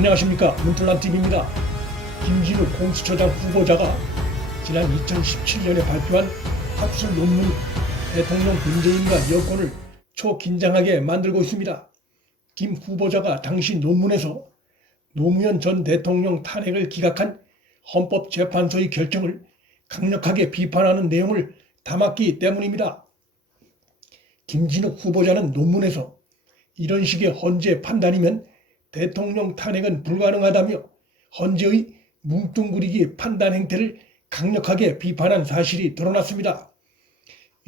안녕하십니까, 문틀란TV입니다. 김진우 공수처장 후보자가 지난 2017년에 발표한 학술 논문 대통령 문재인과 여권을 초긴장하게 만들고 있습니다. 김 후보자가 당시 논문에서 노무현 전 대통령 탄핵을 기각한 헌법재판소의 결정을 강력하게 비판하는 내용을 담았기 때문입니다. 김진욱 후보자는 논문에서 이런 식의 헌재 판단이면 대통령 탄핵은 불가능하다며 헌재의 뭉뚱그리기 판단 행태를 강력하게 비판한 사실이 드러났습니다.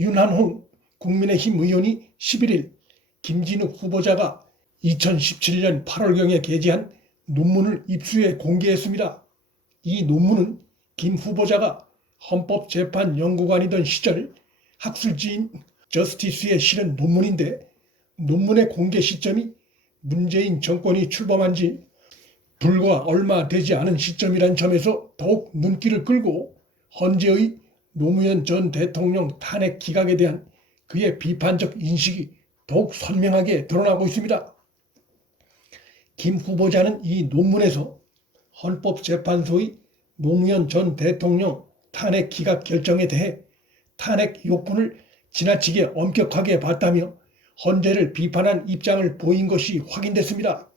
윤한홍 국민의힘 의원이 11일 김진욱 후보자가 2017년 8월경에 게재한 논문을 입수해 공개했습니다. 이 논문은 김 후보자가 헌법재판연구관이던 시절 학술지인 저스티스에 실은 논문인데, 논문의 공개 시점이 문재인 정권이 출범한 지 불과 얼마 되지 않은 시점이란 점에서 더욱 눈길을 끌고 헌재의 노무현 전 대통령 탄핵 기각에 대한 그의 비판적 인식이 더욱 선명하게 드러나고 있습니다. 김 후보자는 이 논문에서 헌법재판소의 노무현 전 대통령 탄핵 기각 결정에 대해 탄핵 요건을 지나치게 엄격하게 봤다며 헌재를 비판한 입장을 보인 것이 확인됐습니다.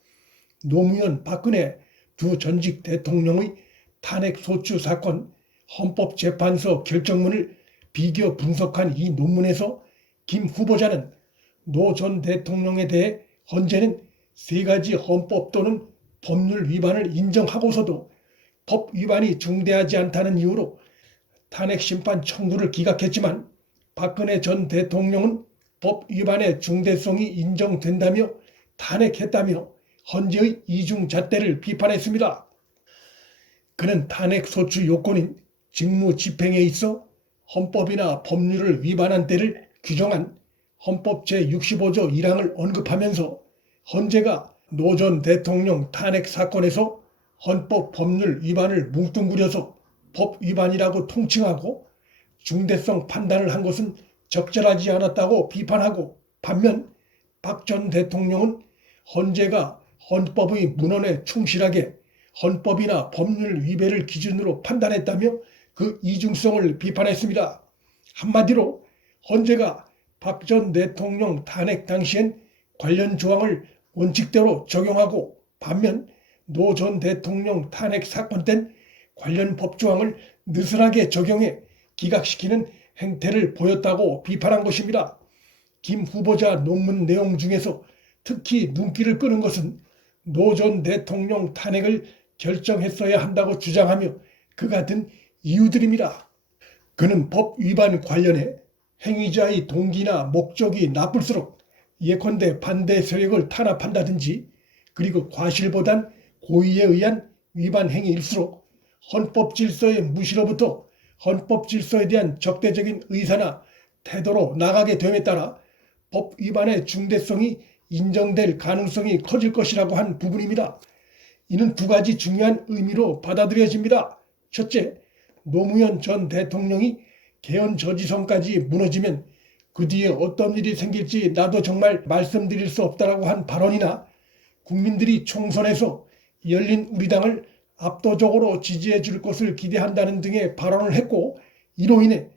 노무현, 박근혜 두 전직 대통령의 탄핵 소추 사건 헌법재판소 결정문을 비교 분석한 이 논문에서 김 후보자는 노 전 대통령에 대해 헌재는 세 가지 헌법 또는 법률 위반을 인정하고서도 법 위반이 중대하지 않다는 이유로 탄핵 심판 청구를 기각했지만, 박근혜 전 대통령은 법 위반의 중대성이 인정된다며 탄핵했다며 헌재의 이중잣대를 비판했습니다. 그는 탄핵 소추 요건인 직무 집행에 있어 헌법이나 법률을 위반한 때를 규정한 헌법 제65조 1항을 언급하면서 헌재가 노 전 대통령 탄핵 사건에서 헌법 법률 위반을 뭉뚱그려서 법 위반이라고 통칭하고 중대성 판단을 한 것은 적절하지 않았다고 비판하고, 반면 박 전 대통령은 헌재가 헌법의 문헌에 충실하게 헌법이나 법률 위배를 기준으로 판단했다며 그 이중성을 비판했습니다. 한마디로 헌재가 박 전 대통령 탄핵 당시엔 관련 조항을 원칙대로 적용하고, 반면 노 전 대통령 탄핵 사건 땐 관련 법조항을 느슨하게 적용해 기각시키는 행태를 보였다고 비판한 것입니다. 김 후보자 논문 내용 중에서 특히 눈길을 끄는 것은 노 전 대통령 탄핵을 결정했어야 한다고 주장하며 그가 든 이유들입니다. 그는 법 위반 관련해 행위자의 동기나 목적이 나쁠수록 예컨대 반대 세력을 탄압한다든지, 그리고 과실보단 고의에 의한 위반 행위일수록 헌법 질서의 무시로부터 헌법 질서에 대한 적대적인 의사나 태도로 나가게 됨에 따라 법 위반의 중대성이 인정될 가능성이 커질 것이라고 한 부분입니다. 이는 두 가지 중요한 의미로 받아들여집니다. 첫째, 노무현 전 대통령이 개헌저지선까지 무너지면 그 뒤에 어떤 일이 생길지 나도 정말 말씀드릴 수 없다라고 한 발언이나, 국민들이 총선에서 열린 우리당을 압도적으로 지지해 줄 것을 기대한다는 등의 발언을 했고, 이로 인해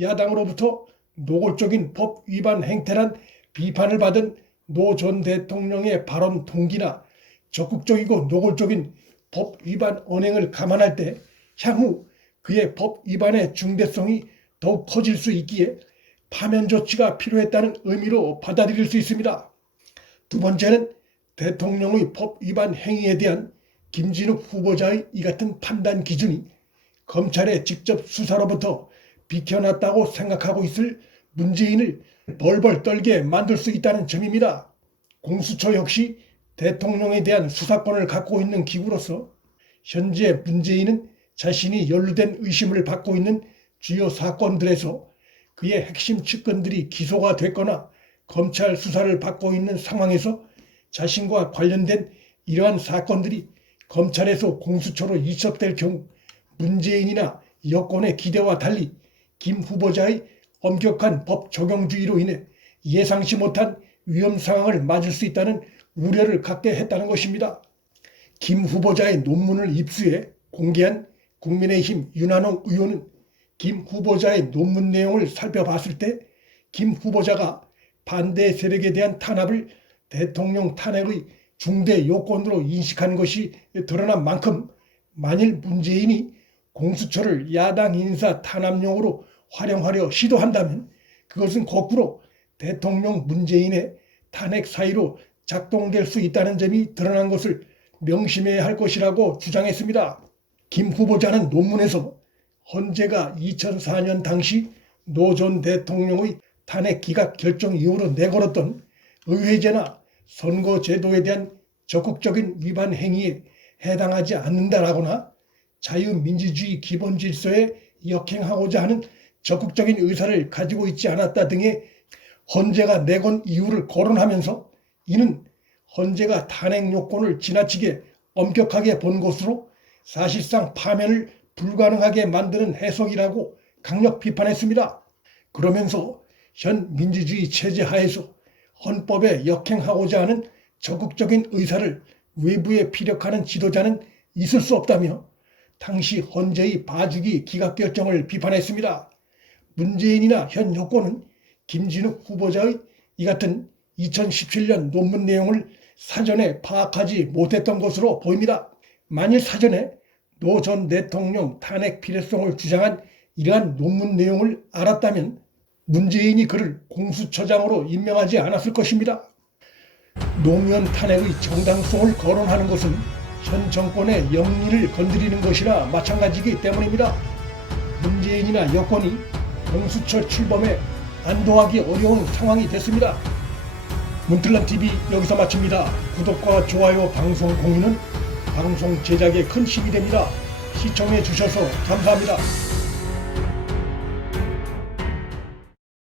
야당으로부터 노골적인 법 위반 행태란 비판을 받은 노 전 대통령의 발언 동기나 적극적이고 노골적인 법 위반 언행을 감안할 때 향후 그의 법 위반의 중대성이 더욱 커질 수 있기에 파면 조치가 필요했다는 의미로 받아들일 수 있습니다. 두 번째는 대통령의 법 위반 행위에 대한 김진욱 후보자의 이 같은 판단 기준이 검찰의 직접 수사로부터 비켜났다고 생각하고 있을 문재인을 벌벌 떨게 만들 수 있다는 점입니다. 공수처 역시 대통령에 대한 수사권을 갖고 있는 기구로서 현재 문재인은 자신이 연루된 의심을 받고 있는 주요 사건들에서 그의 핵심 측근들이 기소가 됐거나 검찰 수사를 받고 있는 상황에서 자신과 관련된 이러한 사건들이 검찰에서 공수처로 이첩될 경우 문재인이나 여권의 기대와 달리 김 후보자의 엄격한 법 적용주의로 인해 예상치 못한 위험 상황을 맞을 수 있다는 우려를 갖게 했다는 것입니다. 김 후보자의 논문을 입수해 공개한 국민의힘 윤한홍 의원은 김 후보자의 논문 내용을 살펴봤을 때 김 후보자가 반대 세력에 대한 탄압을 대통령 탄핵의 중대 요건으로 인식한 것이 드러난 만큼 만일 문재인이 공수처를 야당 인사 탄압용으로 활용하려 시도한다면 그것은 거꾸로 대통령 문재인의 탄핵 사유로 작동될 수 있다는 점이 드러난 것을 명심해야 할 것이라고 주장했습니다. 김 후보자는 논문에서 헌재가 2004년 당시 노 전 대통령의 탄핵 기각 결정 이후로 내걸었던 의회제나 선거제도에 대한 적극적인 위반 행위에 해당하지 않는다라거나 자유민주주의 기본질서에 역행하고자 하는 적극적인 의사를 가지고 있지 않았다 등의 헌재가 내건 이유를 거론하면서 이는 헌재가 탄핵 요건을 지나치게 엄격하게 본 것으로 사실상 파면을 불가능하게 만드는 해석이라고 강력 비판했습니다. 그러면서 현 민주주의 체제 하에서 헌법에 역행하고자 하는 적극적인 의사를 외부에 피력하는 지도자는 있을 수 없다며 당시 헌재의 봐주기 기각결정을 비판했습니다. 문재인이나 현 여권은 김진욱 후보자의 이 같은 2017년 논문 내용을 사전에 파악하지 못했던 것으로 보입니다. 만일 사전에 노 전 대통령 탄핵 필요성을 주장한 이러한 논문 내용을 알았다면 문재인이 그를 공수처장으로 임명하지 않았을 것입니다. 노무현 탄핵의 정당성을 거론하는 것은 현 정권의 영리를 건드리는 것이나 마찬가지이기 때문입니다. 문재인이나 여권이 공수처 출범에 안도하기 어려운 상황이 됐습니다. 문틀란TV 여기서 마칩니다. 구독과 좋아요, 방송 공유는 방송 제작에 큰 힘이 됩니다. 시청해 주셔서 감사합니다.